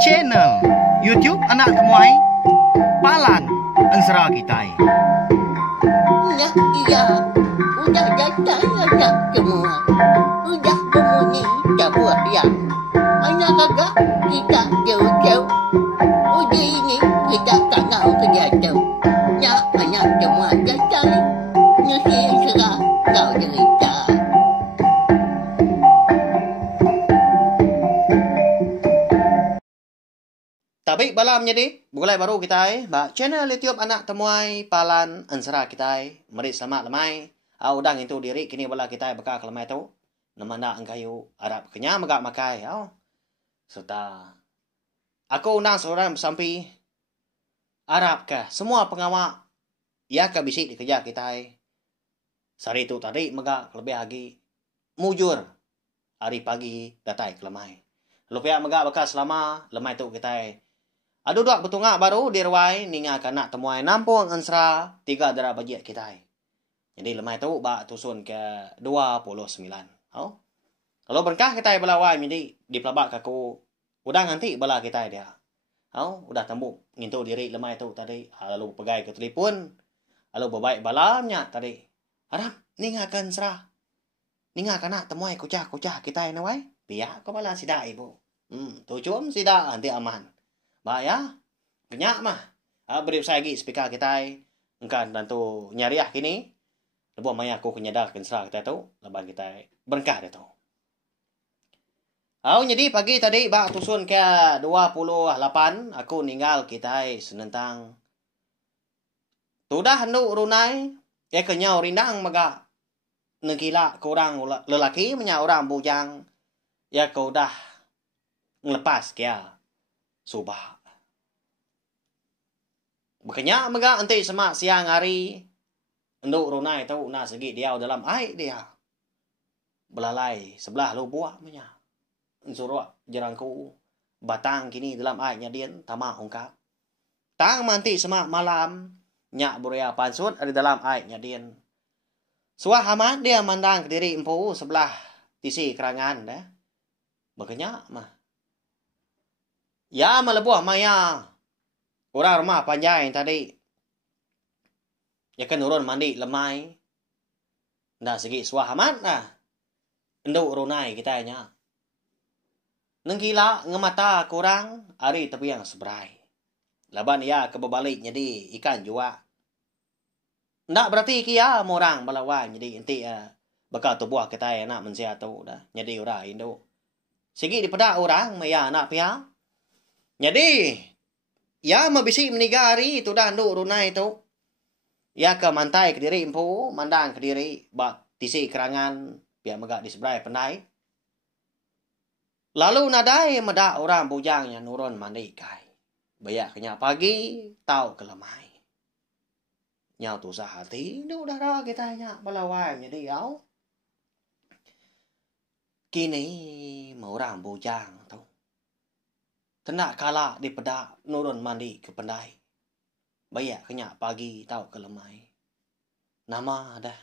channel YouTube Anak Temuai Palan Ensera Kitai. Nah, iya, udah datang anak semua. Udah berbunyi sebuah yang anak kakak kita jauh-jauh. Uji ini kita tak mau kerja jauh. Ya, anak semua datang. Nusi serah kau cerita. Tapi balam jadi mulai baru kita channel YouTube Anak Temuai Palan Ensera kita mari sama lemai udang itu diri kini bala kita bakal kelemai tu nama nak engkayu Arab kenya magak makai serta aku undang seorang sampai Arab ke semua pengawak ya ke bisik dikerja kita sari tu tadi magak lebih lagi mujur hari pagi datai kelemai lupa magak bakal selama lemai tu kita Aduh dua betungak baru dirwai ninga kanak temuai nampung ensera 3 darah bajet kita. Jadi lemai tu bak tusun ke 29. Oh. Kalau berkah kita belawai jadi di pelabak kaku udah nanti bala kita dia. Oh, udah tembuk ngintu diri lemai tu tadi lalu pegai ke telefon. Lalu berbaik balamnya tadi. Aram ninga kan ensera. Ninga kanak temuai kucah-kucah kita ini wai. Biar kau bala sida ibu. Tu cum sida nanti aman. Ba ya, kenyak mah. Beri saya lagi speaker kita. Engkan tentu nyariah kini. Lepas maya aku kenyadar kensra kita tu. Lepas kita berkah dia tu. Jadi pagi tadi bak tusun ke 28. Aku ninggal kita senentang. Tudah hendak runai. Kenyau rindang maga. Nengkila korang lelaki menya orang bujang. Ya kau dah ngelepas kia. Subah. Makanya maga nanti semak siang hari enduk runai tu na segi dia dalam air dia. Belalai sebelah lu buah menya. Ensurok jerangku batang kini dalam airnya dia tamak ungkap. Tang manti semak malam nyak buria pansut ada dalam airnya dia. Suah amat dia mandang ke diri empu sebelah tisi kerangan dah. Makanya mah. Ya melebuah maya. Orang rumah panjang tadi. Ya kan urun mandi lemai. Ndak segi suah amat lah. Enduk runai kita nya. Nengkila ngemata kurang hari tapi yang seberai. Laban ya kebabalik jadi ikan juga. Ndak berarti kia morang balawan jadi inti bakal tubuh kita nak mensia tu dah. Jadi orang Indo. Segi dipedak orang maya nak pia. Jadi ya mabisi menigari itu dah nduk runai itu. Ya ke mantai ke diri empu, mandang ke diri bak tisi kerangan biar megak di seberai pendai. Lalu nadai medak orang bujang yang nurun mandi kai. Bayak kenya pagi tau ke lemai. Nyau tu sahati nduk darah kita nya balawan jadi yau. Kini mau orang bujang tu. Tenak kala di pedak nurun mandi ke pendai. Bayak kenyak pagi tau ke lemai. Nama dah.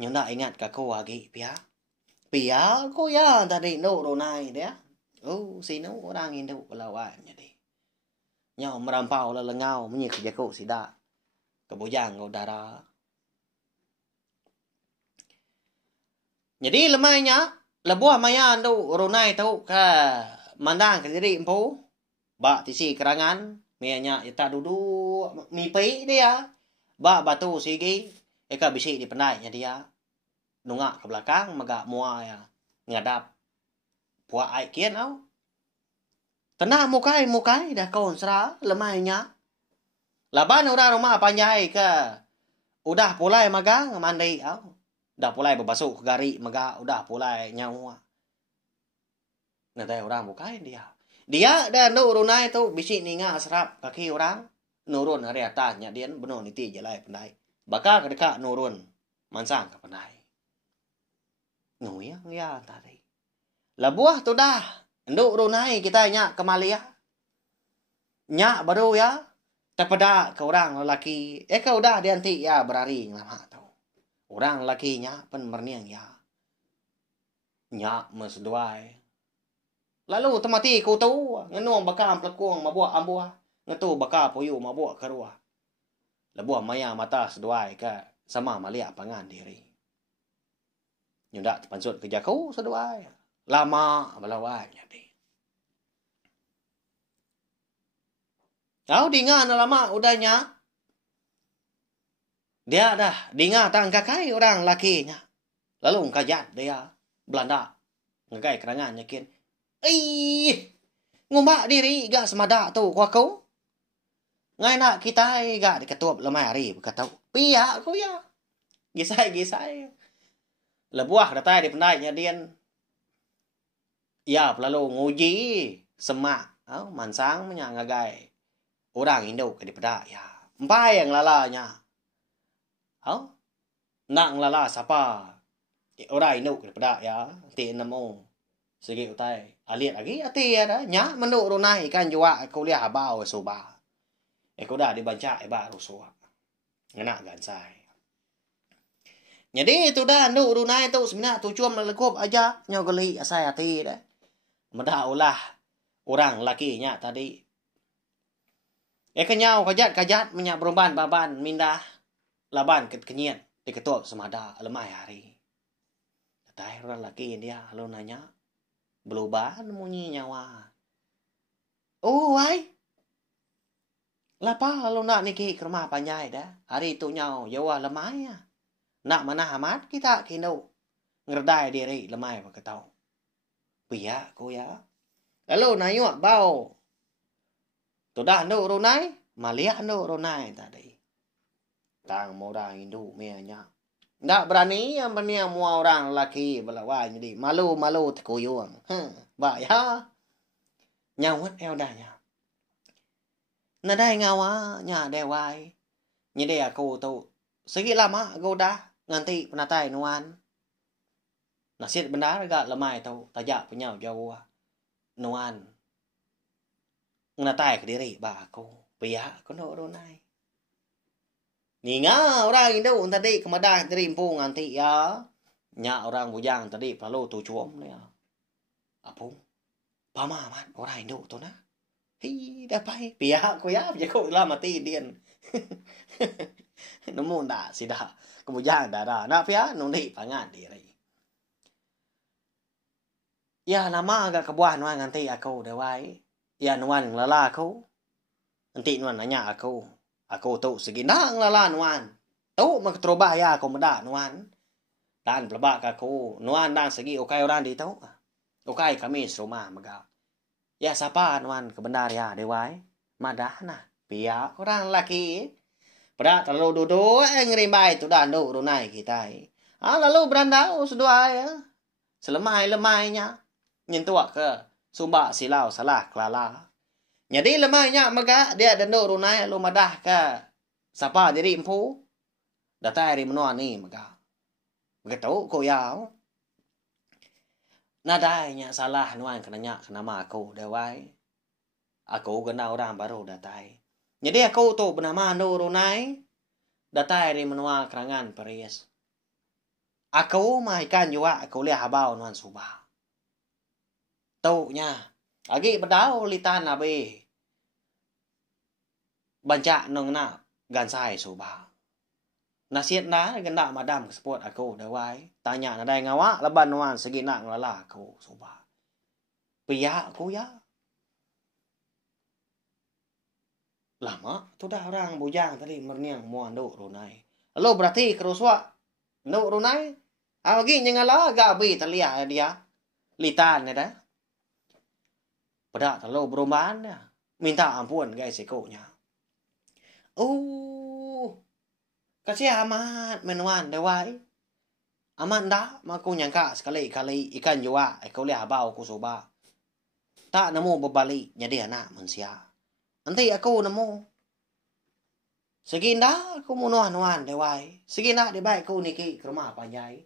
Nyunda ingat ke kau lagi pia. Pia kau ya tadi nurunai dia. Oh sini orang Indo belawan jadi. Nyau merampau lelengau menyik kerja kau sida. Kebujang kau darah. Jadi lemainya. Lebuah maya tu runai tu ke mandang ke diri empu. Bak tisi kerangan. Mianya ita duduk mipi dia. Bak batu sigi. Eka bisi di pendainya dia. Nungak ke belakang. Magak mua ya. Ngadap. Puak aik kian au. Tenang mukai dah kawan serah lemainya. Laban orang rumah panjai ke. Udah pulai magang mandi au. Dah pulai berbasuh ke gari mega udah pulai nyawa. Nanti orang bukain dia. Dia dan nurunai tu bisi ninga serap kaki orang nurun hari atasnya dia benar niti jelai pendai. Bakal kedekat nurun mansang ke pendai. Nguyang ya tadi. Labuah tu dah nduk runai kita nyak kemalia. Nyak baru ya terpedak ke orang lelaki. Kau dah dia nanti ya berari lama tu. Orang lakinya pen merniang ya. Nyak mesduai. Lalu temati ku tu ngenuang bakam pelakung mabuak ambuah. Ngetu baka puyu mabuak keruah. Lebuah maya mata seduai ka sama malia pangan diri. Nyudak terpansut kerja kau seduai. Lama balawai jadi. Kau dengar lama udahnya. Dia dah dengar tang kakai orang lakinya. Lalu kajat dia Belanda. Ngagai kerangan yakin. Ngumbak diri gak semada tu kwa kau. Ngay nak kita gak diketup lemai hari berkata. Pihak aku ya. Gisai. Lebuah datai di pendainya dian. Ya lalu nguji semak. Mansang menyangagai. Orang Indo ke di pedak ya. Empai yang lalanya. Nak lala siapa? Orang Indo ke di pedak ya. Ti namo. Segi utai. Aliat lagi ati ada. Nya menuk runai kan jua aku lihat abau soba. Aku dah dibaca iba rusua. Ngena gansai. Jadi itu dah nuk runai tu sebenarnya tu cuma lekop aja nyogeli asai ati dah. Medah ulah orang lakinya tadi. Kenyau kajat menyak berumban baban mindah laban kenyien diketup semada lemai hari. Tai orang laki dia lalu nanya. Beluban munyi nyawa. Oh, wai. Lapa lalu nak niki ke rumah panjai dah. Hari itu nyau jawa lemai ya. Nak mana amat kita kino. Ngerdai diri lemai berkatau. Pia ku ya. Lalu nayuk bau. Tudah nu runai. Malia nu runai tadi. Tang moda Hindu mianya. Nggak berani yang berniang mua orang laki belawai jadi malu tekuyung. Ba ya. Nyawat eldahnya. Nadai ngawa nya dewai. Nyede aku tu segi lama aku dah nganti penatai nuan. Nasit benda agak lemai tu tajak punya jauh nuan. Ngnatai ke diri ba aku. Pihak aku nak runai. Ninga orang Indo tadi kemudian terimpung nanti ya. Nya orang bujang tadi lalu tu cuom ya. Apung. Pamaman orang Indo tu na. Dapai pihak ko ya jago lah mati dian. Nemu ndak sida. Kemudian dah. Nak pihak nundi pangan diri. Ya nama agak kebuah nuan nanti aku dewai. Ya nuan lala aku. Nanti nuan nanya aku. Aku tu segi nang lala nuan. Tu makterubah ya aku meda nuan. Dan pelebak aku. Nuan dan segi ukai orang di tu. Ukai kami serumah megak. Ya siapa nuan kebenar ya dewai. Madah nah. Pihak orang laki. Pada terlalu duduk ngerimbai tu dan duduk runai kita. Lalu berandau sedua ya. Selemai-lemainya. Nyentuak ke. Sumba silau salah kelala. Jadi lemahnya maka dia denduk runai lu madah ke siapa diri empu datai dari menua ni maka begitu ko yau nadainya salah nuan kenanya nama aku dewai aku kena orang baru datai jadi aku tu bernama nu runai datai dari menua kerangan Paris aku maikan juga aku lihat habau nuan subah tu nya agi bedau litan abe. Banca nong na gansai soba. Nasihat na ganda madam support aku dawai. Tanya na dai ngawa laban nuan segi nak nglala aku soba. Pia aku ya. Lama tu dah orang bujang tadi merniang muan do runai. Lalu berarti keruswa do runai. Agi nyengala gabi talia dia. Litan ya dah. Pada terlalu berumahan ya. Minta ampun guys ekonya. Kasih amat menuan dewai. Amat dah maku nyangka sekali-kali ikan jua eko lihat bau ku soba. Tak nemu berbalik jadi anak manusia. Nanti aku nemu. Segi dah aku menuan-nuan dewai. Segi nak dibaik ku niki ke rumah panjai.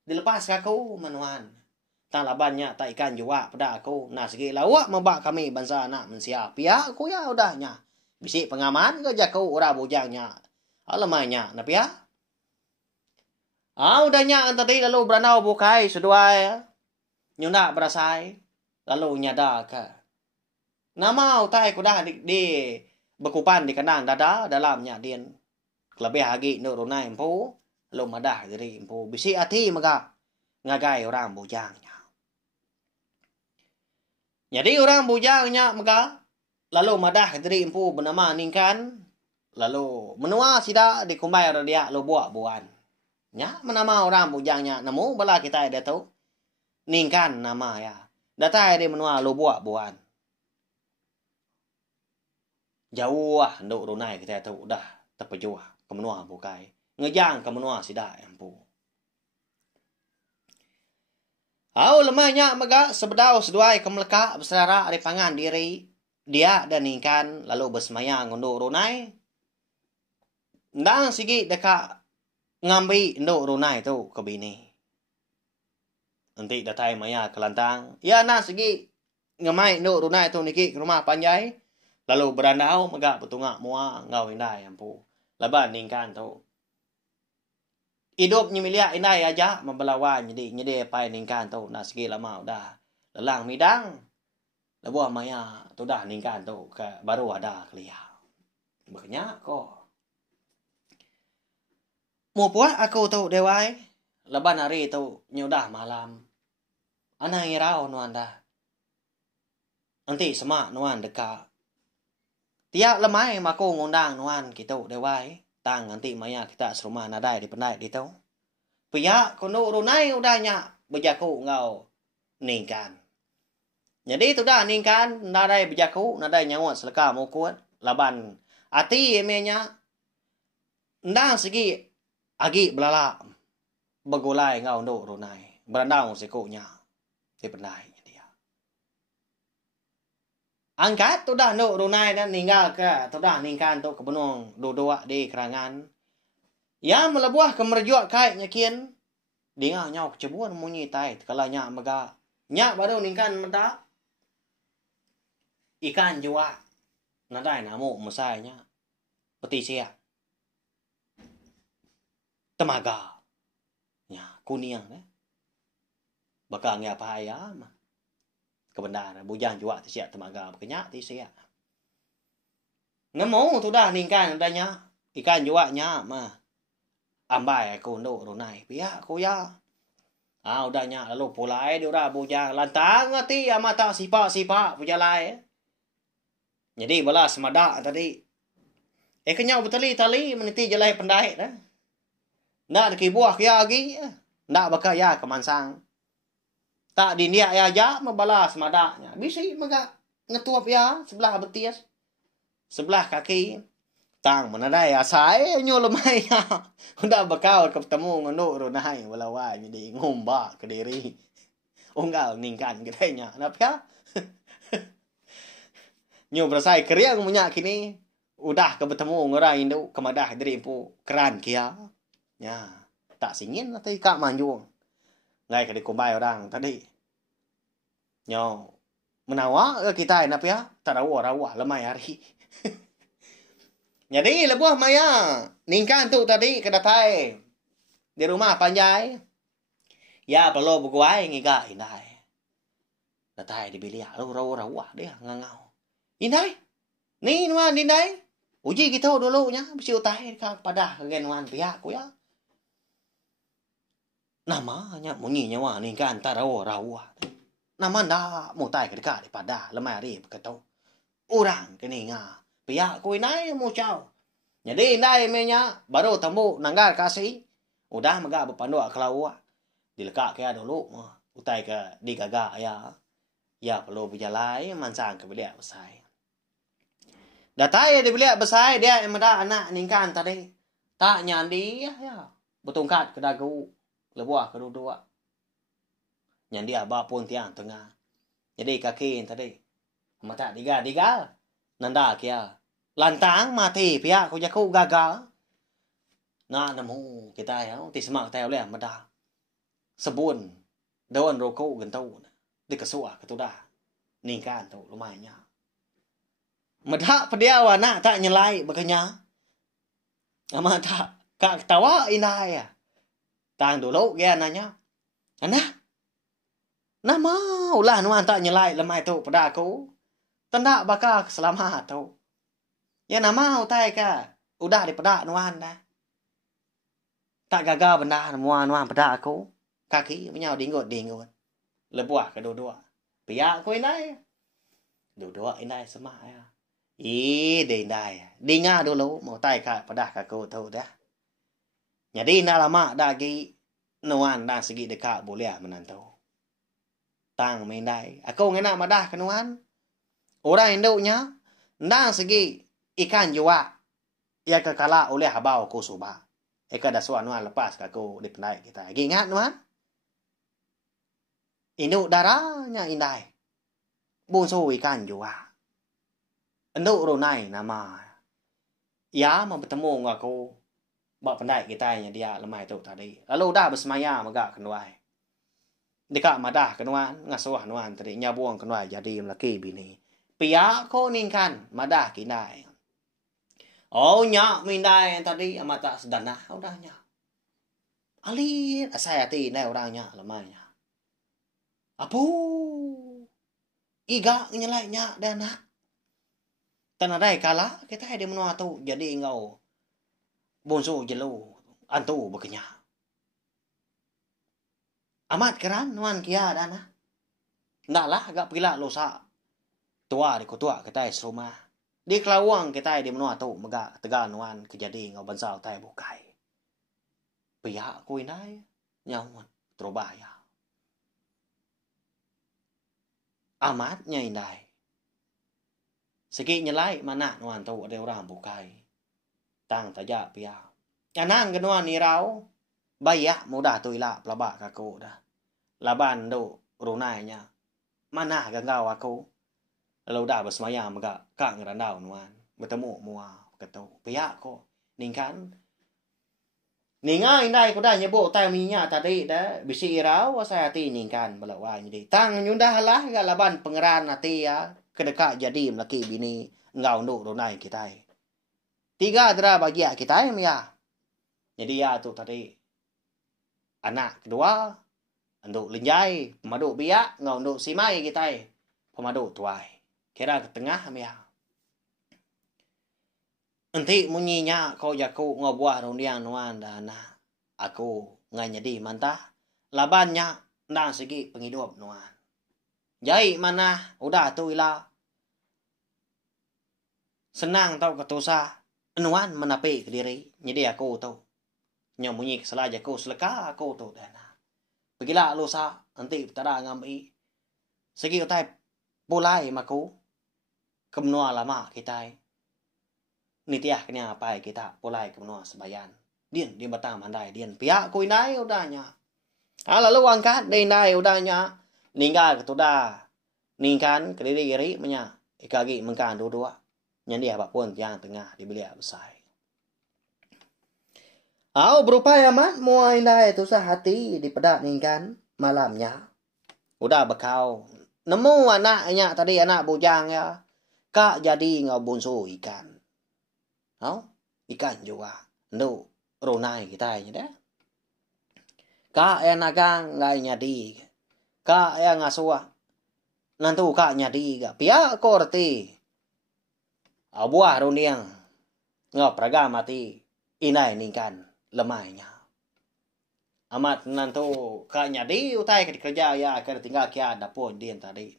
Dilepas aku menuan. Tak labannya tak ikan jua pada aku. Nah segi lawak membak kami bangsa anak manusia. Pihak aku ya udahnya. Bisik pengaman ke jaku orang bujangnya. Alamanya na pihak. Udahnya tadi lalu beranau bukai sedua ya. Nyunda berasai. lalu nyada ke nama utai kuda di bekupan di kandang dada dalamnya din lebih hagi no runai empu lalu madah dari empu bisi ati maga ngagai orang bujangnya. Jadi orang bujangnya maga lalu madah dari empu bernama ningkan lalu menua sida di kumbai dia lo buat buan. Nya menama orang bujangnya namu bala kita ada tahu ningkan nama ya. Data dia menua lo buat buan. Jauh nduk runai kita tahu dah terpejuah ke menua bukai. Ngejang ke menua sida empu. Au lemahnya maga sebedau seduai ke meleka berselera di pangan diri dia dan ningkan lalu bersemayang nduk runai. Ndang sigi deka ngambi nduk runai tu ke bini. Nanti datai maya ke lantang. Ya na segi ngamai nduk runai tu niki ke rumah panjai. Lalu berandau maga betungak mua ngau indai ampu. Laban ningkan tu. Hidup nyimilia indai aja membelawan jadi pai ningkan tu na segi lama udah lelang midang. Labuah maya tu dah ningkan tu ke baru ada kelia. Banyak kok. Mau puas aku tu dewai. Laban hari tu nyudah malam. Anang irau nuan dah. Nanti semak nuan dekat. Tiap lemai maku ngundang nuan kita dewai. Tang nanti maya kita serumah nadai di pendai di tu. Pihak kono runai udahnya bejaku ngau ningkan. Jadi tu dah ningkan nadai bejaku nadai nyawat seleka mau kuat. Laban ati emenya. Ndang segi agi belala. Begulai ngau nduk runai. Berandau sikunya. Di pendai dia. Angkat tu dah nduk runai dan ninggal ke. Tu dah ningkan tu kebenung duduk di kerangan. Ya melebuah kemerjuak kait nyakin. Dengar nyau kecebuan munyi tai. Kalau nyak mega. Nyak baru ningkan meda. Ikan jua. Nadai namu mesainya. Peti siap. Temaga. Ya kuniang eh. Bakal ngapa ya mah. Kebenaran bujang jua ti siap temaga berkenyak ti siap. Ngemu tu dah ningkan adanya. Ikan jua nya mah. Ambai aku nduk runai. Pihak aku ya. Udahnya lalu pulai dia ora bujang lantang ti amata sipak-sipak pujalai. Jadi bala semada tadi. Kenyau betali-tali meniti jelai pendai dah. Nak dikibuah ya lagi. Nak bakal ya kemansang. Tak diniak ya aja membala semadanya. Bisi mega ngetuap ya sebelah betis. Sebelah kaki. Tang menadai asai nyo lemai ya. Udah bakal ketemu ngenduk runai walawai jadi ngumba ke diri. Unggal ningkan gedenya. Kenapa ya? Nyo berasai keriang punya kini. Udah ketemu ngora induk kemadah diri pu keran kia. Ya, tak singin nanti kak manjung. Ngai ke dikumbai orang tadi. Nyo menawa ke kita kenapa ya? Tak rawa lemai hari. Jadi lebuah maya ningkan tu tadi kedatai di rumah panjai. Ya perlu bukuai ngiga indai. Datai di bilik rawa dia ngangau. Indai. Ni nuan indai. Uji kita dulu nya bisi utai kepada kegenuan pihak ku ya. Namanya munyi nyawa ningkan rawa. Nama ndak mutai ke dekat daripada lemai hari berkata. Orang keninga. Pihak ku inai mau caw. Jadi inai menya baru temu nanggar kasih. Udah mega berpandu akelawa. Dilekak ke dulu. Utai ke digaga ya. Ya perlu berjalai mansang ke bilik besar. Datai di bilik besar dia yang meda anak ningkan tadi. Tak nyandi ya. Betungkat ke dagu. Lebuah ke dua. Nyandi abah pun tiang tengah. Jadi kaki tadi. Mata digal. Nanda kia. Lantang mati pihak ku jaku gagal. Nah nemu kita ya. Ti semak tayo le meda. Sebun. Daun rokok gentau. Di kesua ketudah. Ningkan tu lumayan. Meda pedia wana tak nyelai bekenya. Ama tak. Kak tawa inai ya. Tang dulu dia nanya. Anak. Nah maulah nuan tak nyelai lemai tu pada aku. Tanda bakal selamat tu. Ya nak mau tai ka. Udah di pada nuan dah. Tak gagal benda nuan pada aku. Kaki menyau dinggut. Lebuah kedua-dua. Pihak aku inai. Dua-dua inai semak ya. Dia inai. Dengar dulu mau tai ka pada aku tu dah. Jadi nak lama dah gi nuan dah segi dekat boleh menantu. Tang mendai. Aku ngena madah kenuan. Orang induknya ndang segi ikan jua. Ya kekala oleh habau ku suba. Eka dah suan nuan lepas aku di pendai kita. Ingat nuan? Induk darahnya indai. Bunsu ikan jua. Induk runai nama. Ya mau bertemu dengan aku. Bawa pendai kita yang dia lemai tu tadi. Lalu dah bersemaya megak kenuai. Dekat madah kenuan ngasuh nuan tadi nyabuang kenuan jadi lelaki bini. Pihak ko ningkan madah kinai. Oh nyak mindai tadi amat tak sedanah orangnya. Alir saya hati nai orangnya lemahnya. Apu iga nyelainya dan nak. Tanadai kala kita ada menua tu jadi engau bonsu jelu antu berkenyak. Amat keran nuan kia dana. Ndak lah agak pila losa. Tua di kutua kita serumah. Di kelawang kita di menua tu megak tegal nuan kejadi ngau bansau tai bukai. Pihak ku inai nyawan terubaya. Amatnya indai. Segi nyelai mana nuan tu ada orang bukai. Tang tajak pihak. Anang kenuan ni rau. Bayak mudah tu ilah pelabak aku dah. Laban tu runainya. Mana gangau aku. Lalu dah bersemayam megak kak ngerandau nuan. Bertemu mua kata. Pihak ko. Ningkan. Ninga indai ko dah nyebut tay minyak tadi dah. Bisi irau saya hati ningkan belawai jadi. Tang nyundah lah gak laban pengeran hati ya. Kedekat jadi melaki bini. Ngau nduk runai kita. 3 dera bagi kita ya. Jadi ya tu tadi. Anak kedua, untuk lenjai, pemaduk biak, ngau untuk simai kita, pemaduk tuai. Kira ke tengah, ya. Nanti munyinya kau jaku ngau buah rundiang nuan dan aku ngai nyedi mantah. Labannya, ndang segi penghidup nuan. Jai mana, udah tu ilah. Senang tau ketusa, nuan menapi ke diri, nyedi aku tu. Yang bunyi kesalahan aku seleka aku tu dana. Pergilah lusa nanti tara ngambi. Segi utai pulai maku. Kemenua lama kita. Nitiah kena apa kita pulai kemenua sebayan. Dian di batang mandai dian pihak ku indai udahnya. Lalu angkat di indai udahnya. Ninggal ketuda. Ningkan kediri-giri menya. Ikagi mengkan dua-dua. Nyandia apapun yang tengah dibeli besar. Berupaya mat mua indai tu sehati di pedak ningkan malamnya. Udah bekau. Nemu anaknya tadi anak bujang ya. Kak jadi ngau bunsu ikan. Ikan juga. Ndu runai kita nya dah. Kak yang nagang ngai nyadi. Kak yang ngasuah. Nantu kak nyadi ga. Pia ko reti. Buah rundiang. Ngau praga mati. Inai ningkan. Lemahnya. Amat nantu kak nyadi utai ke kerja ya ke tinggal kia dapur dia tadi.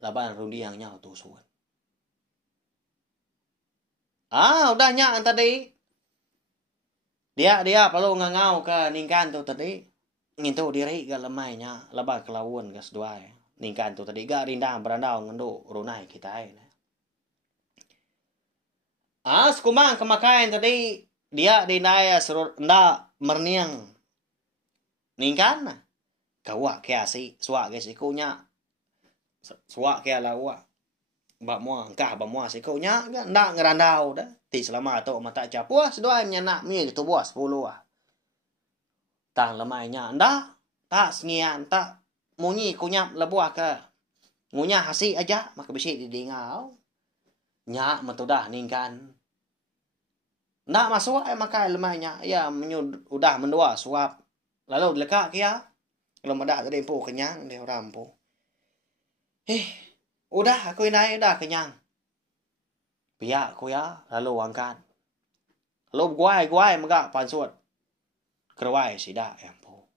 Laban rundi yang nyau tu suan. Udah nyak tadi. Dia perlu ngangau ke ningkan tu tadi. Ngintu diri ke lemahnya. Laban kelawun ke seduai. Ningkan tu tadi gak rindang berandau ngendu runai kita. Sekumang kemakain tadi. Dia dinaya suruh ndak merniang. Ningkan kawak kia si suak ke sikunya. Suak kia lawa. Bak mua kah bak mua sikunya ndak ngerandau dah. Ti selama tu mata capuas doa menyenak mi tu buas 10 Tang lemainya ndak tak sengian tak munyi kunyap lebuah ke. Ngunya hasi aja maka bisi didingau. Nyak metudah ningkan. Nak masuk makai lemahnya. Ya udah mendua suap. Lalu lekak kia. Kalau madak tadi po kenyang dia orang po. Udah aku ini udah kenyang. Pihak aku ya lalu angkat. Lalu guai megak pansuat. Kerwai sida yang po.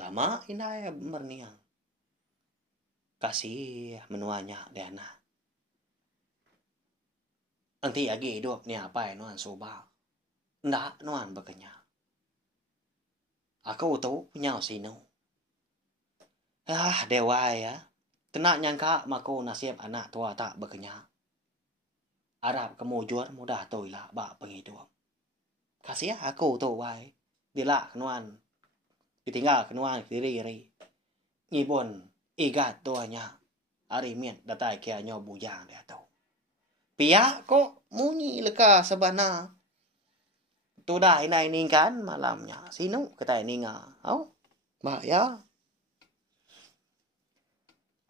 Lama ini berniang. Kasih menuanya dana. Nanti lagi hidup ni apa nuan soba. Ndak nuan berkenyang. Aku tahu punya sino. Dewa ya. Tenak nyangka mako nasib anak tua tak berkenyang. Arab kemujur mudah tu lah bak penghidup. Kasih aku tu wai. Bila kenuan. Ditinggal kenuan diri. Ngibun igat tuanya. Ari miet datai kia nyo bujang dia tu. Pihak kok munyi leka sebana. Tu dah inai kan malamnya. Sino kita ini nga. Mak ya.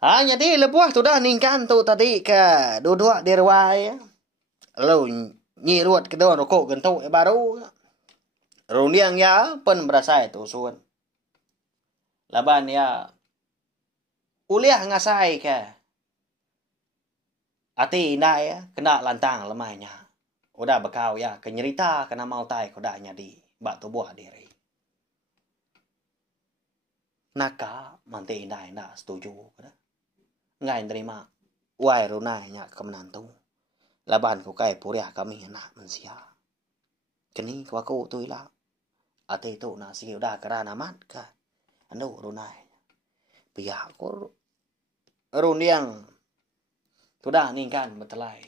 Jadi lebuah tu dah kan tu tadi ke dua-dua dirwai. Lalu nyiruat kedua rokok gentuk baru. Rundiang ya pun berasa itu suan. Laban ya. Uliah ngasai ke. Ati inai ya. Kena lantang lemahnya. Udah bekau ya. Kenyerita kena mau tai koda nyadi. Bak tubuh diri. Naka manti inai nak setuju. Ngai terima. Wai runainya kemenantu. Laban ku kai puriah kami nak mensia. Kini waku tu ilah. Ati tu nasi udah kerana mat ka. Anu runai. Pihak ku rundiang. Sudah ningkan betelai.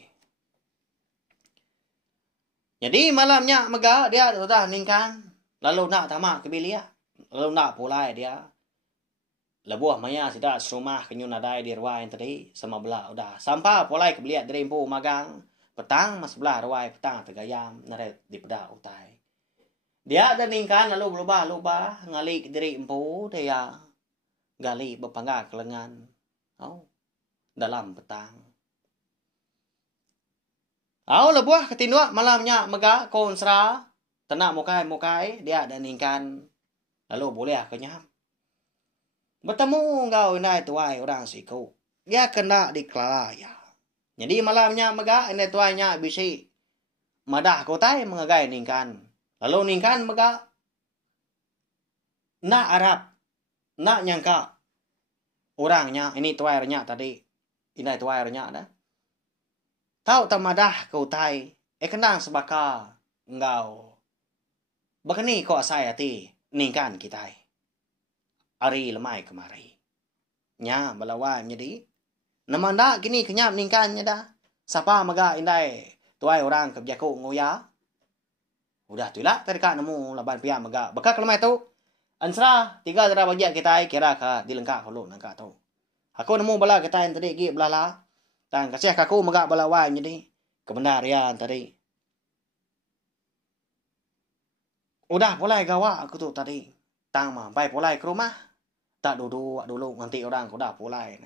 Jadi malamnya megah dia sudah ningkan. Lalu nak tamak ke bilia. Lalu nak pulai dia. Lebuah maya tidak serumah kenyun nadai di ruai tadi. Sama belah udah. Sampai pulai ke bilia dari empu magang. Petang mas belah ruai petang tergayam. Naret di pedah utai. Dia ada ningkan lalu berubah-ubah. Ngalik diri empu. Dia gali berpanggah ke lengan. Dalam petang. Lebuah ketinduak malamnya megah konsra. Tenak mukai-mukai. Dia ada ningkan. Lalu boleh kenyam. Bertemu kau inai tuai orang siku. Dia kena dikelaya. Jadi malamnya megah inai tuainya bisi. Madah kotai mengagai ningkan. Lalu ningkan megah. Nak Arab. Nak nyangka. Orangnya. Ini tuainya tadi. Inai tuainya dah. Tahu tak madah kotai. Kenang sebaka. Engkau. Begini kau saya ti. Ningkan kita. Ari lemai kemari. Nya balawai jadi. Namanda kini kenyap ningkannya dah. Sapa maga indai. Tuai orang kebiaku ngoya. Udah tu lah. Terika nemu laban pihak maga. Baka kelemai tu. Ansra. 3 darah bajak kita. Kira ka dilengkak kalau nangka tu. Aku nemu bala kita yang tadi. Gip belala. Dan kasih aku maga balawai jadi. Kebenarian tadi. Udah mulai gawak aku tu tadi. Tang mah. Baik mulai ke rumah. Tak dulu nanti orang ko dah pulai.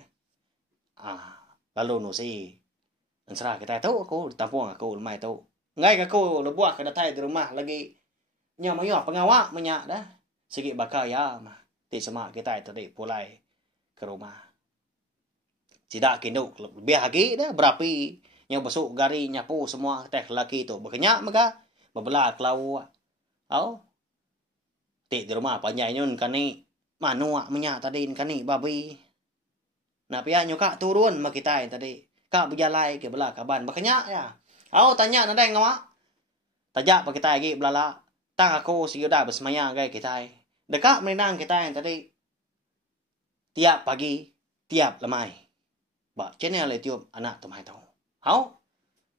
Lalu nusi. Ansra kita tahu aku tampung aku lemai tahu. Ngai aku lebuah ke datai di rumah lagi. Nya mayo pengawak menyak dah. Sikit bakal ya mah. Ti semak kita tadi pulai ke rumah. Tidak kinduk lebih lagi dah berapi. Yang besuk gari nyapu semua teh laki tu berkenyak maka bebelah kelau. Ti di rumah panjang nyun kani. Manuak menyak tadi kani babi. Nah pihak nyuka turun mak kita tadi. Kak berjalai ke belah kaban. Berkenyak ya. Tanya nadai ngamak. Tajak pak kita lagi belala. Tang aku si udah bersemaya gai kita. Dekat meninang kita yang tadi. Tiap pagi. Tiap lemai. Bak channel YouTube anak tumai tau.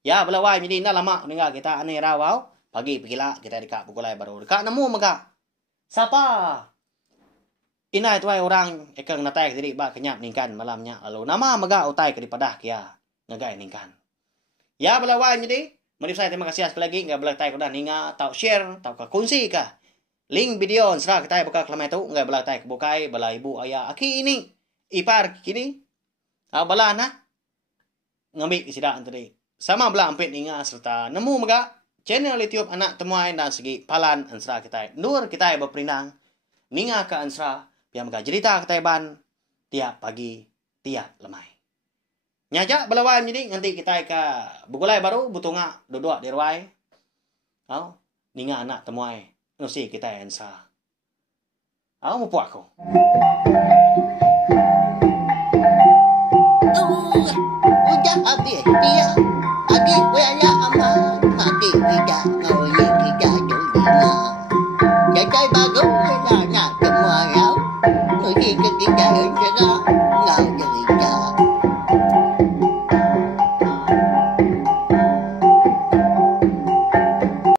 Ya belawai jadi nak lama meninggal kita aneh rawau. Pagi pergilah kita dekat pukul baru. Dekat nemu maka. Siapa? Inai tuai orang ekang natai diri ba kenyap ningkan malamnya. Lalu nama mega utai ke dipadah kia. Nagai ningkan. Ya belawai jadi. Mari saya terima kasih sekali lagi. Nggak boleh tai kuda ninga. Tau share. Tau ka kunci ka. Link video. Serah kita buka kelamai tu. Nggak boleh tai kebukai. Bala ibu ayah. Aki ini. Ipar kini. Bala na. Ngambil isidak tadi. Sama belah ampit ninga. Serta nemu mega. Channel YouTube anak temuai dan segi palan. Serah kita. Nur kita berperinang. ninga ka ansra piam ka cerita ketaiban tiap pagi tiap lemai. Nyaja balawai jadi nanti kita ka bugulai baru butunga duduk di ruai. Ninga anak temuai nusi kita ansra. Mau puak ko. Udah habis dia. Adik wala aman. Mati kita ngawin kita tulina. Jajai